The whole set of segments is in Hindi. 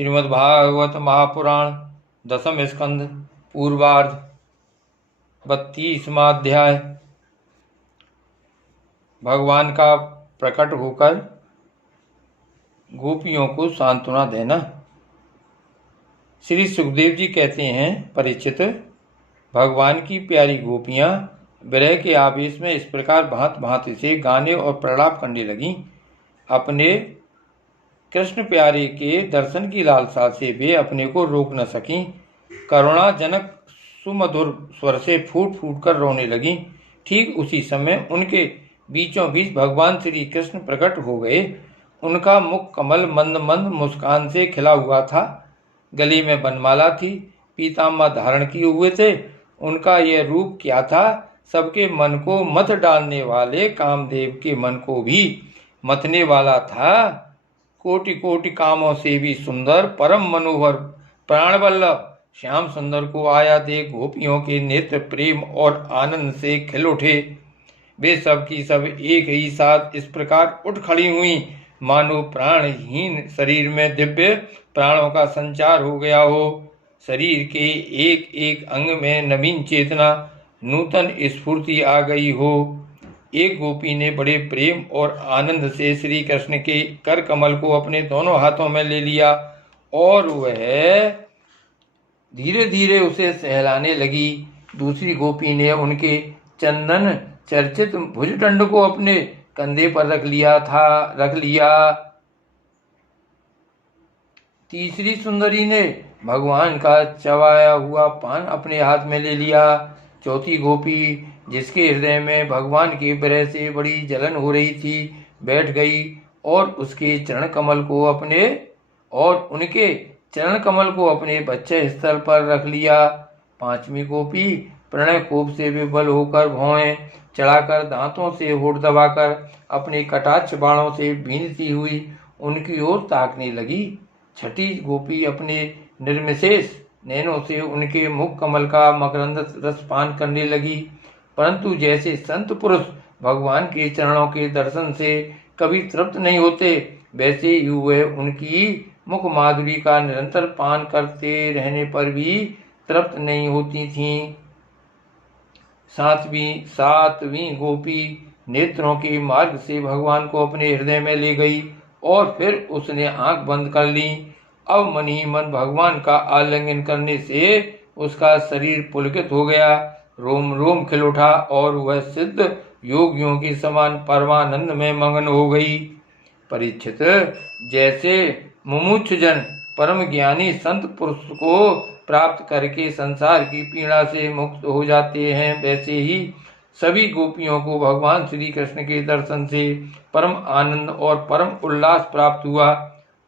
श्रीमद्भागवत महापुराण दसम स्कंद पूर्वार्ध 32वां अध्याय। भगवान का प्रकट होकर गोपियों को सांत्वना देना। श्री सुखदेव जी कहते हैं, परीक्षित, भगवान की प्यारी गोपियां विरह के आवेश में इस प्रकार भांति भांति से गाने और प्रलाप करने लगीं। अपने कृष्ण प्यारे के दर्शन की लालसा से वे अपने को रोक न सकीं। करुणाजनक सुमधुर स्वर से फूट फूट कर रोने लगीं। ठीक उसी समय उनके बीचों बीच भगवान श्री कृष्ण प्रकट हो गए। उनका मुख कमल मंद मंद मुस्कान से खिला हुआ था। गले में बनमाला थी, पीताम्बर धारण किए हुए थे। उनका यह रूप क्या था, सबके मन को मत डालने वाले कामदेव के मन को भी मतने वाला था। कोटि कोटि कामों से भी सुंदर, परम मनोहर, प्राणवल्लभ श्याम सुंदर को आया देख गोपियों के नेत्र प्रेम और आनंद से खिल उठे। वे सब की सब एक ही साथ इस प्रकार उठ खड़ी हुई मानो प्राणहीन शरीर में दिव्य प्राणों का संचार हो गया हो। शरीर के एक एक अंग में नवीन चेतना, नूतन स्फूर्ति आ गई हो। एक गोपी ने बड़े प्रेम और आनंद से श्री कृष्ण के कर कमल को अपने दोनों हाथों में ले लिया और वह धीरे धीरे उसे सहलाने लगी। दूसरी गोपी ने उनके चंदन चर्चित भुजदंड को अपने कंधे पर रख लिया। तीसरी सुंदरी ने भगवान का चबाया हुआ पान अपने हाथ में ले लिया। चौथी गोपी, जिसके हृदय में भगवान के विरह से बड़ी जलन हो रही थी, बैठ गई और उनके चरण कमल को अपने बच्चे स्थल पर रख लिया। पांचवी गोपी प्रणय कोप से विवल होकर भौहें चढ़ाकर दांतों से होठ दबाकर अपने कटाक्ष बाणों से बीनती हुई उनकी ओर ताकने लगी। छठी गोपी अपने निर्विशेष नैनों से उनके मुख कमल का मकरंद रस पान करने लगी। परंतु जैसे संत पुरुष भगवान के चरणों के दर्शन से कभी तृप्त नहीं होते, वैसे ही वह उनकी मुख माधुरी का निरंतर पान करते रहने पर भी तृप्त नहीं होती थीं। सातवीं गोपी नेत्रों के मार्ग से भगवान को अपने हृदय में ले गई और फिर उसने आंख बंद कर ली। अब मन ही मन भगवान का आलिंगन करने से उसका शरीर पुलकित हो गया, रोम रोम खिल उठा और वह सिद्ध योगियों की समान परमानंद में मग्न हो गई। परीक्षित, जैसे मुमुक्षु जन परम ज्ञानी संत पुरुष को प्राप्त करके संसार की पीड़ा से मुक्त हो जाते हैं, वैसे ही सभी गोपियों को भगवान श्री कृष्ण के दर्शन से परम आनंद और परम उल्लास प्राप्त हुआ।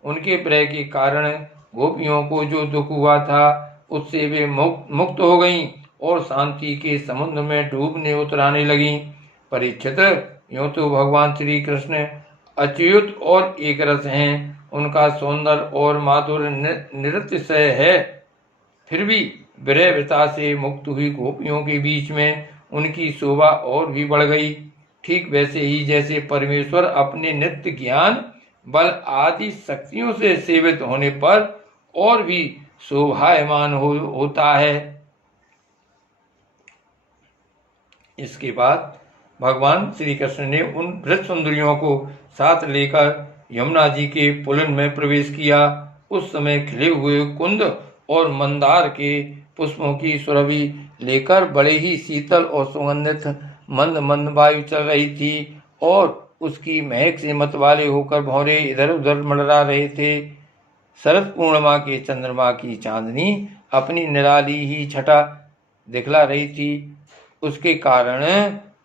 उनके प्रेम के कारण गोपियों को जो दुख हुआ था उससे वे मुक्त हो गईं और शांति के समुद्र में डूबने उतराने लगीं। परीक्षित, यूं तो भगवान श्री कृष्ण अच्युत और एक रस हैं, उनका सौंदर्य और माधुर्य निरतिशय है, फिर भी विरह व्यथा से मुक्त हुई गोपियों के बीच में उनकी शोभा और भी बढ़ गई। ठीक वैसे ही जैसे परमेश्वर अपने नित्य ज्ञान, बल आदि शक्तियों से सेवित होने पर और भी शोभायमान होता है। इसके बाद भगवान श्री कृष्ण ने उन वृद्ध सुंदरियों को साथ लेकर यमुना जी के पुलिन में प्रवेश किया। उस समय खिले हुए कुंद और मंदार के पुष्पों की सुरभि लेकर बड़े ही शीतल और सुगंधित मंद मंद वायु चल रही थी और उसकी महक से मतवाले होकर भौरे इधर उधर मंडरा रहे थे। शरद पूर्णिमा के चंद्रमा की चांदनी अपनी निराली ही छटा दिखला रही थी। उसके कारण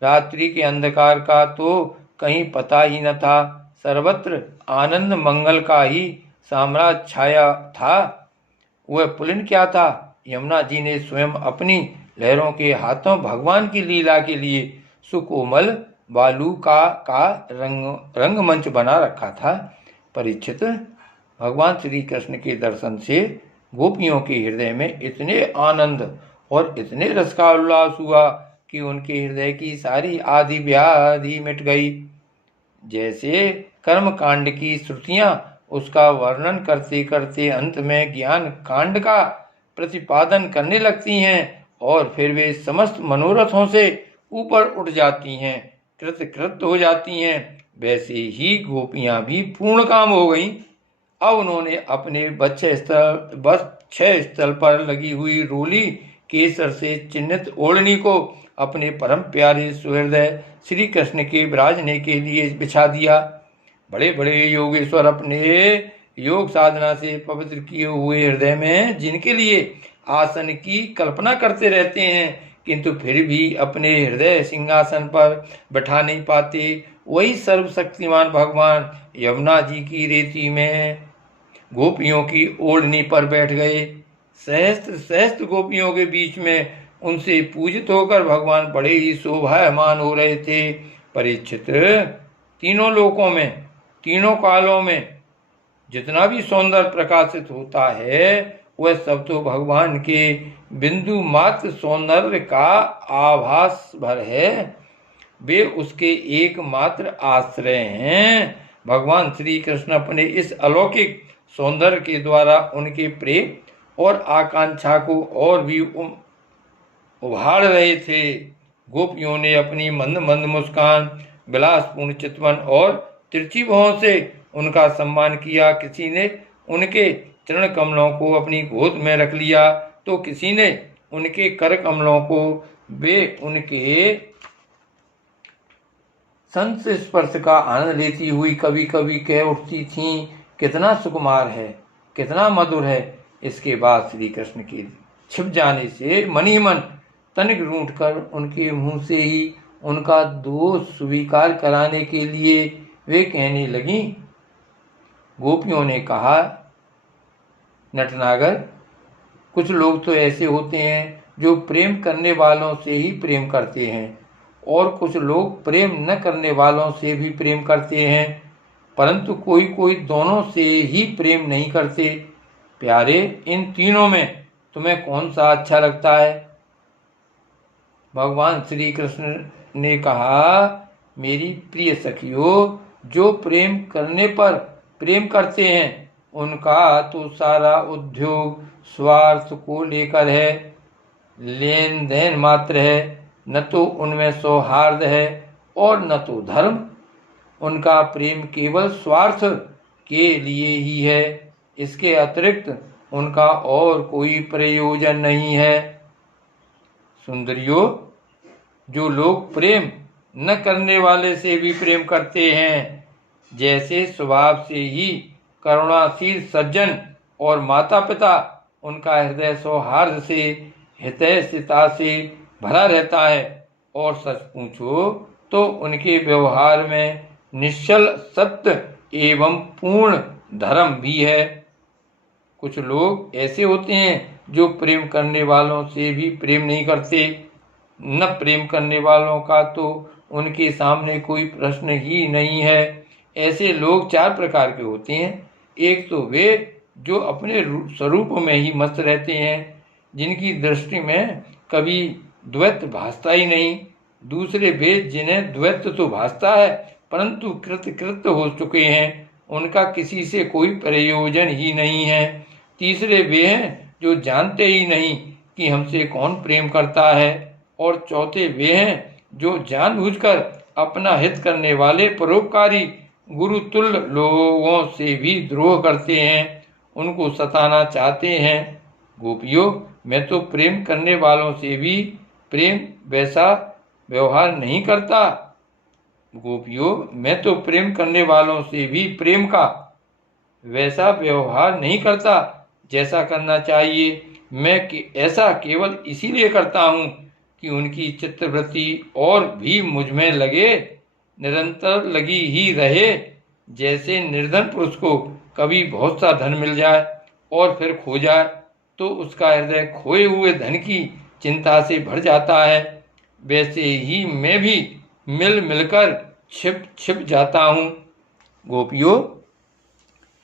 रात्रि के अंधकार का तो कहीं पता ही न था। सर्वत्र आनंद मंगल का ही साम्राज्य छाया था। वह पुलिन क्या था? यमुना जी ने स्वयं अपनी लहरों के हाथों भगवान की लीला के लिए सुकोमल बालू का रंगमंच बना रखा था। परीक्षित, भगवान श्री कृष्ण के दर्शन से गोपियों के हृदय में इतने आनंद और इतने रस का उल्लास हुआ कि उनके हृदय की सारी आदि व्याधि मिट गई। जैसे कर्म कांड की श्रुतियां उसका वर्णन करते करते अंत में ज्ञान कांड का प्रतिपादन करने लगती हैं और फिर वे समस्त मनोरथों से ऊपर उठ जाती हैं, कृत हो जाती हैं। वैसे ही गोपियां भी पूर्ण काम हो गईं। अब उन्होंने अपने बच्चे स्थल पर लगी हुई रोली केसर से चिन्हित ओढ़नी को अपने परम प्यारे सुहृदय श्री कृष्ण के विराजने के लिए बिछा दिया। बड़े बड़े योगेश्वर अपने योग साधना से पवित्र किए हुए हृदय में जिनके लिए आसन की कल्पना करते रहते हैं, किंतु फिर भी अपने हृदय सिंहासन पर बैठा नहीं पाते, वही सर्वशक्तिमान भगवान यमुना जी की रेती में गोपियों की ओढ़नी पर बैठ गए। सहस्त्र सहस्त्र गोपियों के बीच में उनसे पूजित होकर भगवान बड़े ही शोभायमान हो रहे थे। परीक्षित, तीनों लोकों में, तीनों कालों में जितना भी सौंदर्य प्रकाशित होता है वह सब तो भगवान के बिंदु मात्र सौंदर्य का आभास भर है। वे उसके एकमात्र आश्रय हैं। भगवान श्री कृष्ण अपने इस अलौकिक सौंदर्य के द्वारा उनके प्रेम और आकांक्षा को और भी उभार रहे थे। गोपियों ने अपनी मंद मंद मुस्कान, विलासपूर्ण चितवन और तिरछी भौं से उनका सम्मान किया। किसी ने उनके चरण कमलों को अपनी गोद में रख लिया तो किसी ने उनके कर कमलों को। वे उनके संत स्पर्श का आनंद लेती हुई कभी कभी कह उठती थीं, कितना सुकुमार है, कितना मधुर है। इसके बाद श्री कृष्ण के छिप जाने से मन ही मन तनिक रूठ कर उनके मुंह से ही उनका दोष स्वीकार कराने के लिए वे कहने लगीं। गोपियों ने कहा, नटनागर, कुछ लोग तो ऐसे होते हैं जो प्रेम करने वालों से ही प्रेम करते हैं और कुछ लोग प्रेम न करने वालों से भी प्रेम करते हैं, परंतु कोई कोई दोनों से ही प्रेम नहीं करते। प्यारे, इन तीनों में तुम्हें कौन सा अच्छा लगता है? भगवान श्री कृष्ण ने कहा, मेरी प्रिय सखियों, जो प्रेम करने पर प्रेम करते हैं उनका तो सारा उद्योग स्वार्थ को लेकर है, लेन देन मात्र है, न तो उनमें सौहार्द है और न तो धर्म। उनका प्रेम केवल स्वार्थ के लिए ही है, इसके अतिरिक्त उनका और कोई प्रयोजन नहीं है। सुंदरियों, जो लोग प्रेम न करने वाले से भी प्रेम करते हैं, जैसे स्वभाव से ही करुणाशील सज्जन और माता पिता, उनका हृदय सौहार्द से, हितैषिता से भरा रहता है और सच पूछो तो उनके व्यवहार में निश्चल सत्य एवं पूर्ण धर्म भी है। कुछ लोग ऐसे होते हैं जो प्रेम करने वालों से भी प्रेम नहीं करते। न प्रेम करने वालों का तो उनके सामने कोई प्रश्न ही नहीं है। ऐसे लोग चार प्रकार के होते हैं। एक तो वे जो अपने स्वरूप में ही मस्त रहते हैं, जिनकी दृष्टि में कभी द्वैत भासता ही नहीं। दूसरे वे जिन्हें द्वैत तो भासता है परंतु कृत हो चुके हैं, उनका किसी से कोई प्रयोजन ही नहीं है। तीसरे वे हैं जो जानते ही नहीं कि हमसे कौन प्रेम करता है। और चौथे वे हैं जो जानबूझकर अपना हित करने वाले परोपकारी गुरुतुल्य लोगों से भी द्रोह करते हैं, उनको सताना चाहते हैं। गोपियों, मैं तो प्रेम करने वालों से भी प्रेम वैसा व्यवहार नहीं करता। गोपियों, मैं तो प्रेम करने वालों से भी प्रेम का वैसा व्यवहार नहीं करता जैसा करना चाहिए। मैं ऐसा केवल इसीलिए करता हूँ कि उनकी चित्तवृत्ति और भी मुझ में लगे, निरंतर लगी ही रहे। जैसे निर्धन पुरुष को कभी बहुत सा धन मिल जाए और फिर खो जाए तो उसका हृदय खोए हुए धन की चिंता से भर जाता है, वैसे ही मैं भी मिल मिलकर छिप जाता हूँ। गोपियों,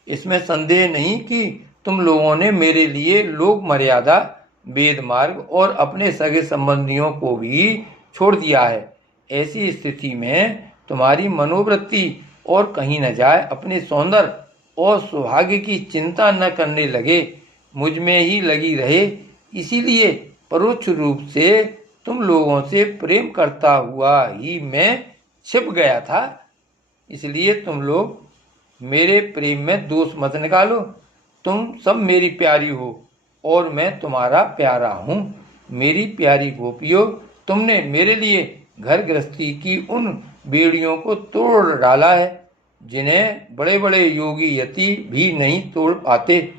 इसमें संदेह नहीं कि तुम लोगों ने मेरे लिए लोक मर्यादा, वेद मार्ग और अपने सगे संबंधियों को भी छोड़ दिया है। ऐसी स्थिति में तुम्हारी मनोवृत्ति और कहीं न जाए, अपने सौंदर्य और सौभाग्य की चिंता न करने लगे, मुझ में ही लगी रहे। इसीलिए परोक्ष रूप से तुम लोगों से प्रेम करता हुआ ही मैं छिप गया था। इसलिए तुम लोग मेरे प्रेम में दोष मत निकालो। तुम सब मेरी प्यारी हो और मैं तुम्हारा प्यारा हूँ। मेरी प्यारी गोपियों, तुमने मेरे लिए घर गृहस्थी की उन बेड़ियों को तोड़ डाला है जिन्हें बड़े बड़े योगी यति भी नहीं तोड़ पाते।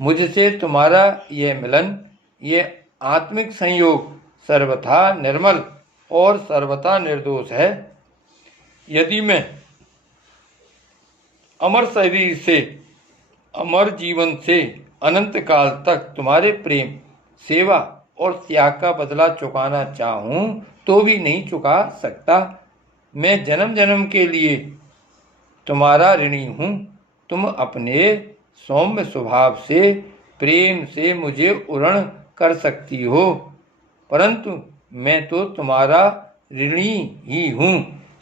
मुझसे तुम्हारा यह मिलन, यह आत्मिक संयोग सर्वथा निर्मल और सर्वथा निर्दोष है। यदि मैं अमर शरीर से, अमर जीवन से अनंत काल तक तुम्हारे प्रेम, सेवा और त्याग का बदला चुकाना चाहूं तो भी नहीं चुका सकता। मैं जन्म जन्म के लिए तुम्हारा ऋणी हूँ। तुम अपने सौम्य स्वभाव से, प्रेम से मुझे उरण कर सकती हो, परंतु मैं तो तुम्हारा ऋणी ही हूँ।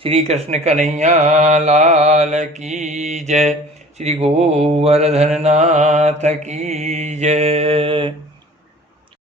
श्री कृष्ण कन्हैया लाल की जय। श्री गोवर्धन नाथ की जय।